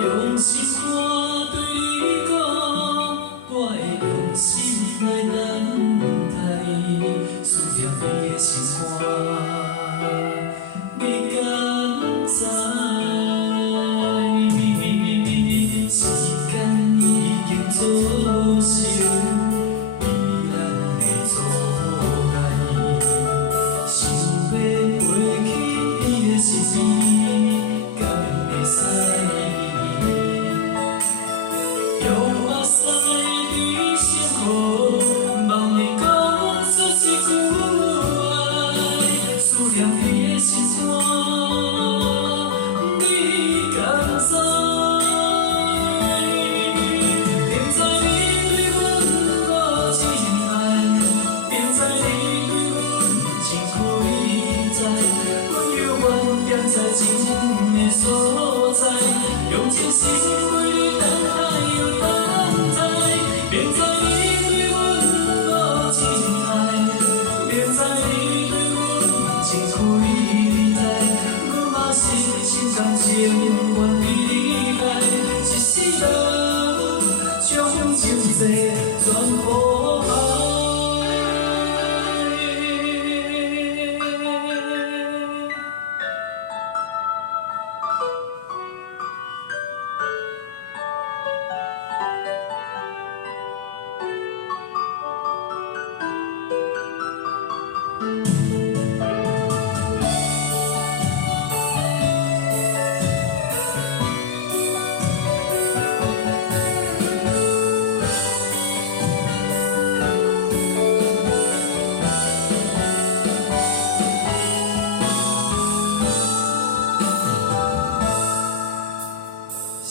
用心肝对你讲，我会用心来等待，思念你的心肝，你敢知？时间已经造成彼咱的阻碍，想要飞去你的身边，敢会使？用目屎你心口，望你讲出一句爱，思念你的心肝，你敢知？明知你对阮无情爱，明知你对阮情亏在，阮犹原踮在情的所在，用真心为你等待又等待。明知你对阮无情爱，明知你对阮情亏在，阮嘛是心甘情愿为你来，一世人将情债全付爱。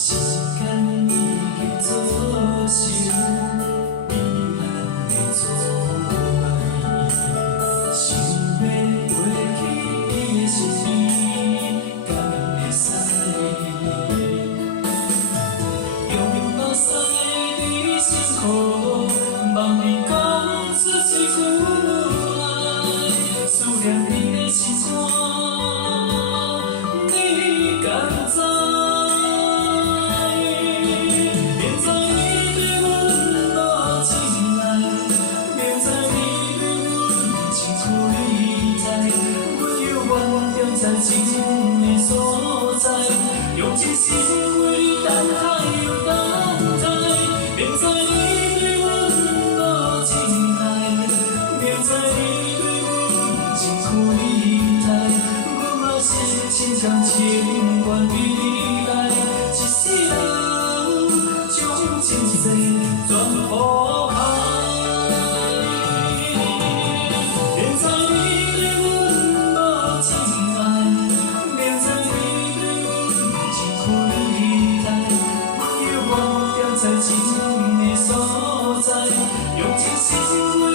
时间已经造成彼咱的阻碍，想要飞去你的身边，敢会使？用目屎你心口，望你讲出一句爱，思念你的心肝，你敢知？在情的所在，用真心为你等待又等待。明知你对阮无情爱，明知你对阮情亏在，阮嘛是心甘情愿为你来，一世人将情债全付开。在情的所在，用真心。